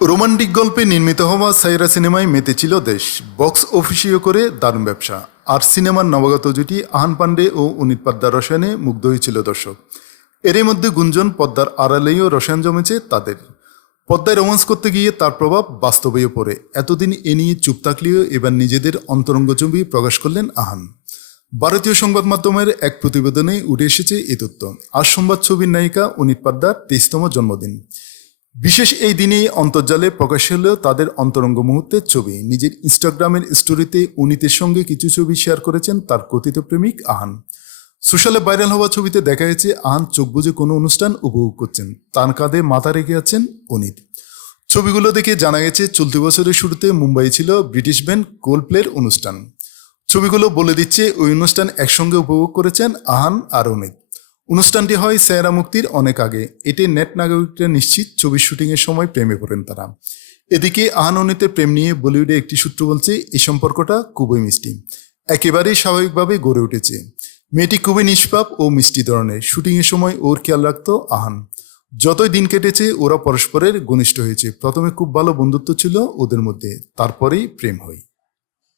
Romantic গল্পে নির্মিত হওয়া সাইরা সিনেমায় মেতেছিল দেশ। বক্স অফিসীয় করে দারুণ ব্যবসা। আর সিনেমার নবাগত জুটি আহান পান্ডে ও অনিত পাদ্দার রসায়নে মুগ্ধ হয়েছিল দর্শক। এরই মধ্যে গুঞ্জন পদ্মার আড়ালেও রসায়ন জমেছে তাদের। পদ্মায় রোমান্স করতে গিয়ে তার প্রভাব বাস্তবেও পড়ে। এতদিন এ নিয়ে চুপ থাকলেও এবার নিজেদের অন্তরঙ্গ ছবি প্রকাশ করলেন আহান। ভারতীয় সংবাদ মাধ্যমের এক প্রতিবেদনে উঠে এসেছে এ তথ্য। আজ সোমবার ছবির নায়িকা অনিত পাদ্দার 23তম জন্মদিন। বিশেষ এই দিনেই অন্তর্জালে প্রকাশ হলো তাদের অন্তরঙ্গ মুহূর্তের ছবি। নিজের ইনস্টাগ্রামের স্টোরিতে অনিতের সঙ্গে কিছু ছবি শেয়ার করেছেন তার কথিত প্রেমিক আহান। সোশ্যালে ভাইরাল হওয়া ছবিতে দেখা গেছে আহান চোখ বুজে কোনো অনুষ্ঠান উপভোগ করছেন, তার কাঁধে মাথা রেখে আছেন অনিত। ছবিগুলো দেখে জানা গেছে চলতি বছরের শুরুতে মুম্বাই ছিল ব্রিটিশ ব্যান্ড কোল্ডপ্লের অনুষ্ঠান। ছবিগুলো বলে দিচ্ছে ওই অনুষ্ঠান একসঙ্গে উপভোগ করেছেন আহান আর অনিত। অনুষ্ঠানটি হয় সায়রা মুক্তির অনেক আগে। এটি নেট নাগরিকরা নিশ্চিত ছবির শুটিংয়ের সময় প্রেমে পড়েন তারা। এদিকে আহান অনিতের প্রেম নিয়ে বলিউডে একটি সূত্র বলছে এই সম্পর্কটা খুবই মিষ্টি, একেবারেই স্বাভাবিকভাবে গড়ে উঠেছে। মেয়েটি খুবই নিষ্পাপ ও মিষ্টি ধরনের। শুটিংয়ের সময় ওর খেয়াল রাখত আহান। যতই দিন কেটেছে ওরা পরস্পরের ঘনিষ্ঠ হয়েছে। প্রথমে খুব ভালো বন্ধুত্ব ছিল ওদের মধ্যে, তারপরেই প্রেম হয়।